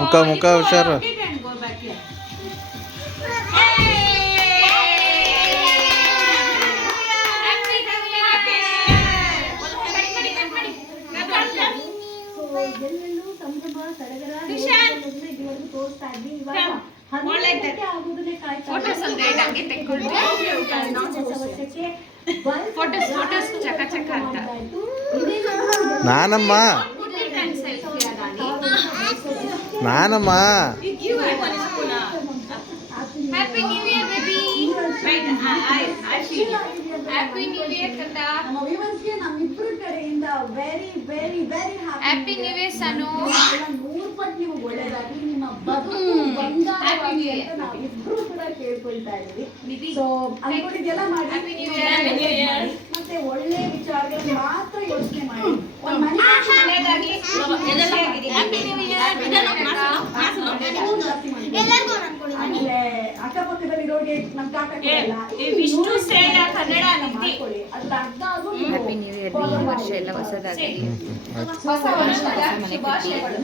ಮುಖ ಮುಖ ಹುಷಾರು. ಎಲ್ಲೆಲ್ಲೂ ಸಂಭ್ರಮ ಸಡಗರ ಇದುವರೆಗೂ ತೋರಿಸ್ತಾ ಇದ್ವಿ. ಇವಾಗ ಆಗುವುದನ್ನೇ ಕಾಯ್ತಾ ನಾನಮ್ಮ ನಾನಮ್ಮ happy new year baby. Happy new year ಕಂದ. ನಮ್ಮ ವ್ಯೂವರ್ಸ್ಗೆ ನಮ್ಮಿಬ್ಬರ ಕಡೆಯಿಂದ very very very happy new year Sanu. 100 ಪಟ್ಟು ನೀವು ಒಳ್ಳೆದಾಗಿ ನಿಮ್ಮ ಬದುಕು ಬಂಗಾರವಾಗಿ ಅಂತ ನಾವು ಇಬ್ರು ಕೂಡ ಕೇಳ್ಕೊಳ್ತಾ ಇದೀವಿ. ಸೊ ಅನ್ಕೊಂಡಿದ್ದೆಲ್ಲ ಮಾಡಿ ಮತ್ತೆ ಒಳ್ಳೆ ವಿಚಾರಗಳನ್ನ ಮಾತ್ರ ಯೋಚನೆ ಮಾಡಿ. ಒಂದು ಮನೆ ಒಳ್ಳೆದಾಗಿ ಹ್ಯಾಪಿ ನ್ಯೂ ಇಯರ್. ಆಮೇಲೆ ಅಕ್ಕಪಕ್ಕದಲ್ಲಿರೋರಿಗೆ ನಮ್ ಕಾಕ ವಿಷ್ಣು ಸೇನ ಕನ್ನಡ ಮಾಡ್ಕೊಳ್ಳಿ. ಅದ್ರ ಅರ್ಥ ಅದು ಹ್ಯಾಪಿ ನ್ಯೂ ಇಯರ್. ಈ ವರ್ಷ ಎಲ್ಲ ಹೊಸದಾಗಿ ಹೊಸ ವರ್ಷದ ಶುಭಾಶಯಗಳು.